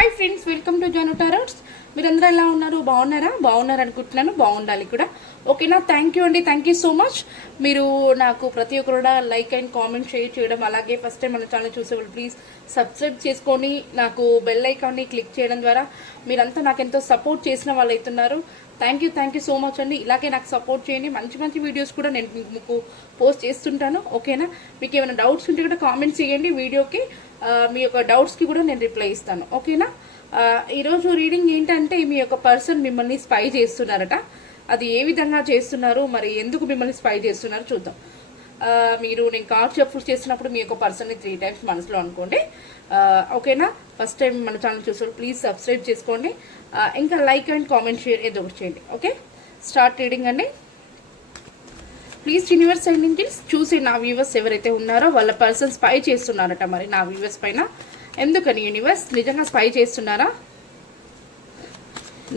Hi friends, welcome to Janu tarots. మీరందరూ ఎలా ఉన్నారు? బాగున్నారు అనుకుంటున్నాను. బాగుండాలి కూడా. ఓకేనా? థ్యాంక్ యూ అండి, థ్యాంక్ యూ సో మచ్. మీరు నాకు ప్రతి ఒక్కరు కూడా లైక్ అండ్ కామెంట్ షేర్ చేయడం, అలాగే ఫస్ట్ టైం మన ఛానల్ చూసేవాళ్ళు ప్లీజ్ సబ్స్క్రైబ్ చేసుకొని నాకు బెల్ ఐకాన్ని క్లిక్ చేయడం ద్వారా మీరంతా నాకు ఎంతో సపోర్ట్ చేసిన వాళ్ళు అవుతున్నారు. థ్యాంక్ యూ సో మచ్ అండి. ఇలాగే నాకు సపోర్ట్ చేయండి. మంచి వీడియోస్ కూడా నేను మీకు పోస్ట్ చేస్తుంటాను. ఓకేనా? మీకు ఏమైనా డౌట్స్ ఉంటే కూడా కామెంట్ చేయండి వీడియోకి. మీ యొక్క డౌట్స్కి కూడా నేను రిప్లై ఇస్తాను. ఓకేనా? ఈరోజు రీడింగ్ ఏంటంటే, మీ యొక్క పర్సన్ మిమ్మల్ని స్పై చేస్తున్నారట. అది ఏ విధంగా చేస్తున్నారు, మరి ఎందుకు మిమ్మల్ని స్పై చేస్తున్నారు చూద్దాం. నేను కార్డ్ షఫుల్ చేస్తున్నప్పుడు మీ యొక్క పర్సన్ని 3 times మనసులో అనుకోండి. ఓకేనా? ఫస్ట్ టైం మన ఛానల్ చూసారు ప్లీజ్ సబ్స్క్రైబ్ చేసుకోండి. ఇంకా లైక్ అండ్ కామెంట్ షేర్ ఏదో ఒకటి చేయండి. ఓకే, స్టార్ట్ రీడింగ్ అండి. ప్లీజ్ యూనివర్స్ సైడ్ నుంచి చూసి నా వ్యూవర్స్ ఎవరైతే ఉన్నారో వాళ్ళ పర్సన్ స్పై చేస్తున్నారట. మరి నా వ్యూవర్స్ పైన ఎందుకని యూనివర్స్ నిజంగా స్పై చేస్తున్నారా?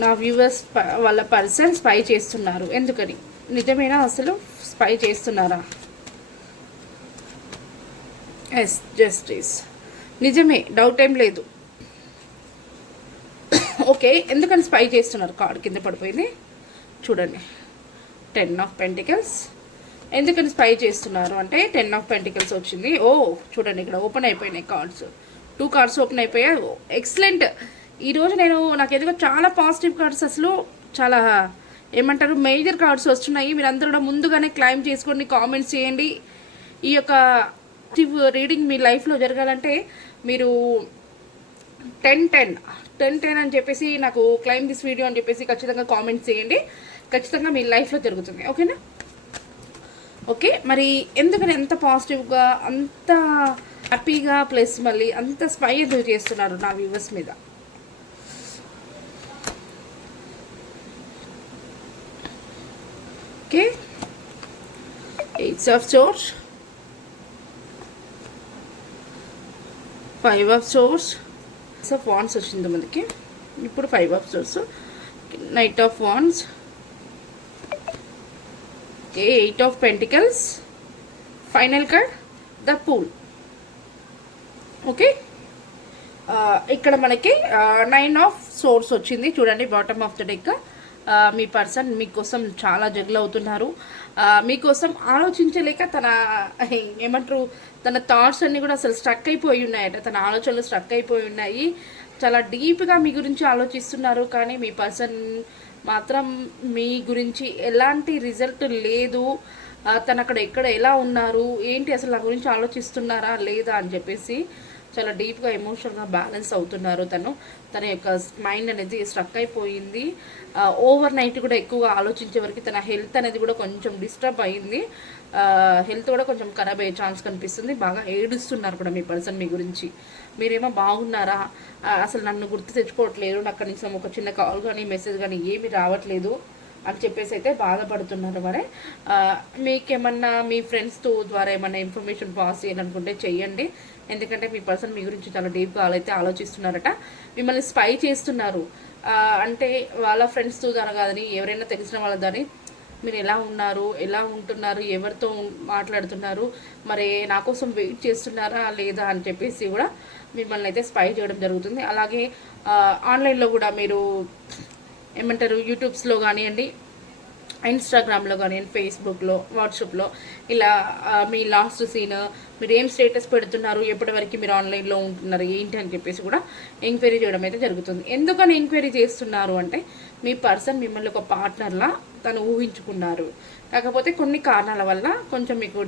నా వ్యూవర్స్ వాళ్ళ పర్సన్ స్పై చేస్తున్నారు ఎందుకని? నిజమేనా? అసలు స్పై చేస్తున్నారా? Yes, justice. నిజమే, డౌట్ ఏం లేదు. ఓకే, ఎందుకని స్పై చేస్తున్నారు? కార్డు కింద పడిపోయింది చూడండి. 10 of Pentacles. ఎందుకని స్పై చేస్తున్నారు అంటే 10 of Pentacles వచ్చింది. ఓ చూడండి, ఇక్కడ ఓపెన్ అయిపోయినాయి కార్డ్స్. 2 కార్డ్స్ ఓపెన్ అయిపోయాయి. ఎక్సలెంట్. ఈరోజు నాకు ఎందుకో చాలా పాజిటివ్ కార్డ్స్, అసలు చాలా ఏమంటారు మేజర్ కార్డ్స్ వస్తున్నాయి. మీరు అందరూ కూడా ముందుగానే క్లైమ్ చేసుకోండి, కామెంట్స్ చేయండి. ఈ యొక్క రీడింగ్ మీ లైఫ్లో జరగాలంటే మీరు 10-10 అని చెప్పేసి నాకు క్లైమ్ దిస్ వీడియో అని చెప్పేసి ఖచ్చితంగా కామెంట్స్ చేయండి. ఖచ్చితంగా మీ లైఫ్లో జరుగుతుంది. ఓకేనా? ఓకే, మరి ఎందుకని ఎంత పాజిటివ్గా, అంత హ్యాపీగా, ప్లస్ మళ్ళీ అంత స్పై ఎందుకు చేస్తున్నారు నా వ్యూవర్స్ మీద? Okay, 8 of Swords, 5 of Swords, Ace of Wands వచ్చింది మనకి. ఇప్పుడు 5 of Swords, Knight of Wands, 8 of Pentacles, final card the pool. Okay, ఇక్కడ మనకి 9 of Swords వచ్చింది చూడండి bottom of the deck. Me person మీకోసం చాలా జగ్లు అవుతున్నారు. మీకోసం ఆలోచించలేక తన థాట్స్ అన్నీ కూడా అసలు స్ట్రక్ అయిపోయి ఉన్నాయట. తన ఆలోచనలు స్ట్రక్ అయిపోయి ఉన్నాయి. చాలా డీప్గా మీ గురించి ఆలోచిస్తున్నారు. కానీ మీ పర్సన్ మాత్రం మీ గురించి ఎలాంటి రిజల్ట్ లేదు. తను ఎక్కడ ఎలా ఉన్నారు, ఏంటి, అసలు నా గురించి ఆలోచిస్తున్నారా లేదా అని చెప్పేసి చాలా డీప్గా ఎమోషనల్గా బ్యాలెన్స్ అవుతున్నారు. తన యొక్క మైండ్ అనేది స్ట్రక్ అయిపోయింది. ఓవర్ నైట్ కూడా ఎక్కువగా ఆలోచించే వరకు తన హెల్త్ అనేది కూడా కొంచెం డిస్టర్బ్ అయింది. హెల్త్ కూడా కొంచెం ఖరాబ్ అయ్యే ఛాన్స్ కనిపిస్తుంది. బాగా ఏడుస్తున్నారు కూడా మీ పర్సన్ మీ గురించి. మీరేమో బాగున్నారా, అసలు నన్ను గుర్తు తెచ్చుకోవట్లేదు, అక్కడి నుంచి ఒక చిన్న కాల్ కానీ మెసేజ్ కానీ ఏమీ రావట్లేదు అని చెప్పేసి అయితే బాధపడుతున్నారు. మరి మీకేమన్నా మీ ఫ్రెండ్స్ ద్వారా ఏమన్నా ఇన్ఫర్మేషన్ పాస్ చేయాలనుకుంటే చెయ్యండి. ఎందుకంటే మీ పర్సన్ మీ గురించి చాలా డీప్గా అయితే ఆలోచిస్తున్నారట. మిమ్మల్ని స్పై చేస్తున్నారు అంటే వాళ్ళ ఫ్రెండ్స్ ద్వారా కాదని, ఎవరైనా తెలిసిన వాళ్ళ దాని మీరు ఎలా ఉన్నారు, ఎలా ఉంటున్నారు, ఎవరితో మాట్లాడుతున్నారు, మరి నా కోసం వెయిట్ చేస్తున్నారా లేదా అని చెప్పేసి కూడా మిమ్మల్ని అయితే స్పై చేయడం జరుగుతుంది. అలాగే ఆన్లైన్లో కూడా మీరు ఏమంటారు యూట్యూబ్స్లో కానివ్వండి, ఇన్స్టాగ్రామ్లో కానివ్వండి, ఫేస్బుక్లో, వాట్సాప్లో ఇలా మీ లాస్ట్ సీన్, మీరు ఏం స్టేటస్ పెడుతున్నారు, ఎప్పటివరకు మీరు ఆన్లైన్లో ఉంటున్నారు, ఏంటి అని చెప్పేసి కూడా ఎంక్వైరీ చేయడం అయితే జరుగుతుంది. ఎందుకని ఎంక్వైరీ చేస్తున్నారు అంటే మీ పర్సన్ మిమ్మల్ని ఒక పార్ట్నర్లా తను ఊహించుకున్నారు. కాకపోతే కొన్ని కారణాల వల్ల కొంచెం మీకు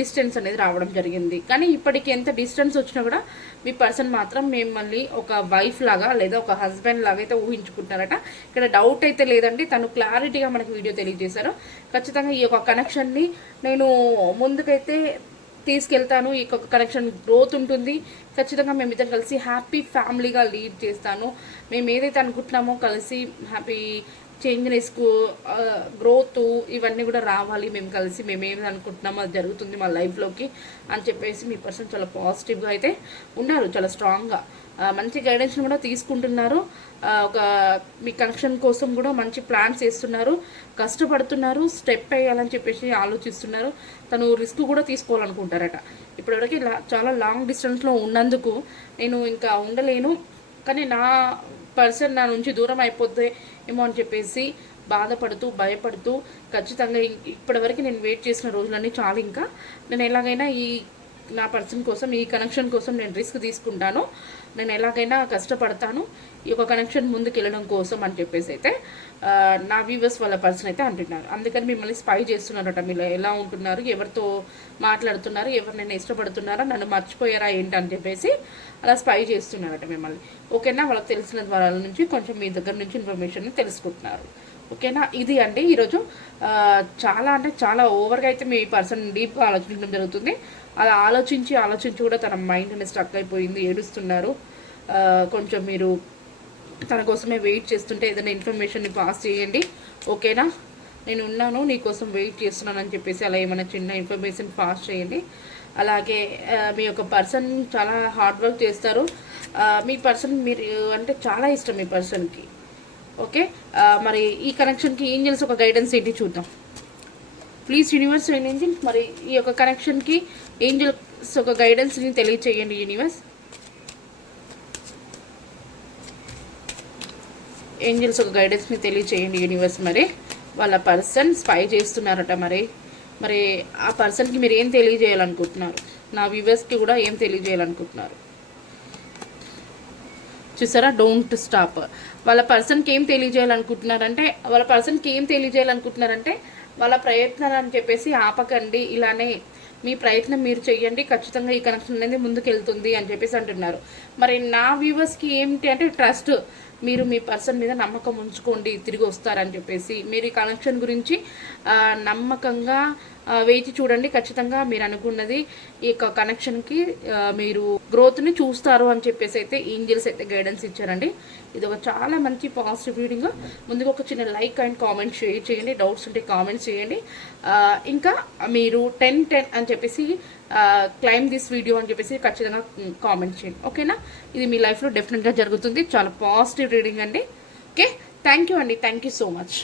డిస్టెన్స్ అనేది రావడం జరిగింది. కానీ ఇప్పటికి ఎంత డిస్టెన్స్ వచ్చినా కూడా మీ పర్సన్ మాత్రం మిమ్మల్ని ఒక వైఫ్ లాగా లేదా ఒక హస్బెండ్ లాగా అయితే ఊహించుకుంటారట. ఇక్కడ డౌట్ అయితే లేదండి. తను క్లారిటీగా మనకు వీడియో తెలియజేశారు. ఖచ్చితంగా ఈ యొక్క కనెక్షన్ని నేను ముందుకైతే తీసుకెళ్తాను. ఈ యొక్క కనెక్షన్ గ్రోత్ ఉంటుంది. ఖచ్చితంగా మేమిద్దరం కలిసి హ్యాపీ ఫ్యామిలీగా లీడ్ చేస్తాను. మేము ఏదైతే అనుకుంటున్నామో కలిసి హ్యాపీ చేంజ్నెస్కు గ్రోత్ ఇవన్నీ కూడా రావాలి. మేము కలిసి మేము ఏమి అనుకుంటున్నామో అది జరుగుతుంది మా లైఫ్లోకి అని చెప్పేసి మీ పర్సన్ చాలా పాజిటివ్గా అయితే ఉన్నారు. చాలా స్ట్రాంగ్గా మంచి గైడెన్స్ని కూడా తీసుకుంటున్నారు. మీ కనెక్షన్ కోసం కూడా మంచి ప్లాన్స్ వేస్తున్నారు, కష్టపడుతున్నారు, స్టెప్ వేయాలని చెప్పేసి ఆలోచిస్తున్నారు. తను రిస్క్ కూడా తీసుకోవాలనుకుంటారట. ఇప్పటివరకు చాలా లాంగ్ డిస్టెన్స్లో ఉన్నందుకు నేను ఇంకా ఉండలేను, కానీ నా పర్సన్ నా నుంచి దూరం అయిపోతే ఏమో అని చెప్పేసి బాధపడుతూ భయపడుతూ ఖచ్చితంగా ఇప్పటివరకు నేను వెయిట్ చేసిన రోజులన్నీ చాలు. ఇంకా నేను ఎలాగైనా నా పర్సన్ కోసం, ఈ కనెక్షన్ కోసం నేను రిస్క్ తీసుకుంటాను, నేను ఎలాగైనా కష్టపడతాను ఈ యొక్క కనెక్షన్ ముందుకు వెళ్ళడం కోసం అని చెప్పేసి అయితే నా వ్యూవర్స్ వాళ్ళ పర్సన్ అయితే అంటున్నారు. అందుకని మిమ్మల్ని స్పై చేస్తున్నారట. మీరు ఎలా ఉంటున్నారు, ఎవరితో మాట్లాడుతున్నారు, ఎవరినైనా ఇష్టపడుతున్నారా, నన్ను మర్చిపోయారా ఏంటి అని చెప్పేసి అలా స్పై చేస్తున్నారట మిమ్మల్ని. ఓకేనా, వాళ్ళకి తెలిసిన వాళ్ళ నుంచి కొంచెం మీ దగ్గర నుంచి ఇన్ఫర్మేషన్ తెలుసుకుంటున్నారు. ఓకేనా, ఇది అండి ఈరోజు. చాలా అంటే చాలా ఓవర్గా అయితే మీ పర్సన్ డీప్గా ఆలోచించడం జరుగుతుంది. అలా ఆలోచించి కూడా తన మైండ్ అనేది స్ట్రక్ అయిపోయింది, ఏడుస్తున్నారు. కొంచెం మీరు తన కోసమే వెయిట్ చేస్తుంటే ఏదైనా ఇన్ఫర్మేషన్ని పాస్ చేయండి. ఓకేనా, నేను ఉన్నాను, నీకోసం వెయిట్ చేస్తున్నాను అని చెప్పేసి అలా ఏమైనా చిన్న ఇన్ఫర్మేషన్ పాస్ చేయండి. అలాగే మీ యొక్క పర్సన్ చాలా హార్డ్ వర్క్ చేస్తారు. మీ పర్సన్ మీరు అంటే చాలా ఇష్టం మీ పర్సన్కి. ఓకే, మరి ఈ కనెక్షన్కి ఏంజల్స్ ఒక గైడెన్స్ ఏంటి చూద్దాం. ప్లీజ్ యూనివర్స్ ఏంజల్, మరి ఈ యొక్క కనెక్షన్కి ఏంజల్స్ ఒక గైడెన్స్ని తెలియచేయండి. యూనివర్స్ ఏంజల్స్ ఒక గైడెన్స్ని తెలియచేయండి. యూనివర్స్ మరి వాళ్ళ పర్సన్ స్పై చేస్తున్నారట. మరి ఆ పర్సన్కి మీరు ఏం తెలియజేయాలనుకుంటున్నారు, నా వ్యూవర్స్కి కూడా ఏం తెలియజేయాలనుకుంటున్నారు చూసారా. Don't stop. వాళ్ళ పర్సన్కి ఏం తెలియజేయాలనుకుంటున్నారంటే వాళ్ళ ప్రయత్నాలు అని చెప్పేసి ఆపకండి, ఇలానే మీ ప్రయత్నం మీరు చెయ్యండి, ఖచ్చితంగా ఈ కనెక్షన్ అనేది ముందుకు వెళ్తుంది అని చెప్పేసి అంటున్నారు. మరి నా వ్యూవర్స్కి ఏంటి అంటే ట్రస్ట్, మీరు మీ పర్సన్ మీద నమ్మకం ఉంచుకోండి, తిరిగి వస్తారని చెప్పేసి. మీరు ఈ కనెక్షన్ గురించి నమ్మకంగా వేచి చూడండి, ఖచ్చితంగా మీరు అనుకున్నది ఈ యొక్క కనెక్షన్కి మీరు గ్రోత్ని చూస్తారు అని చెప్పేసి అయితే ఏంజల్స్ అయితే గైడెన్స్ ఇచ్చారండి. ఇది ఒక చాలా మంచి పాజిటివ్ రీడింగ్. ముందుగా ఒక చిన్న లైక్ అండ్ కామెంట్ షేర్ చేయండి, డౌట్స్ ఉంటే కామెంట్స్ చేయండి. ఇంకా మీరు 10 అని చెప్పేసి క్లైమ్ దిస్ వీడియో అని చెప్పేసి ఖచ్చితంగా కామెంట్ చేయండి. ఓకేనా, ఇది మీ లైఫ్లో డెఫినెట్గా జరుగుతుంది. చాలా పాజిటివ్ రీడింగ్ అండి. ఓకే, థ్యాంక్ యూ అండి, థ్యాంక్ యూ సో మచ్.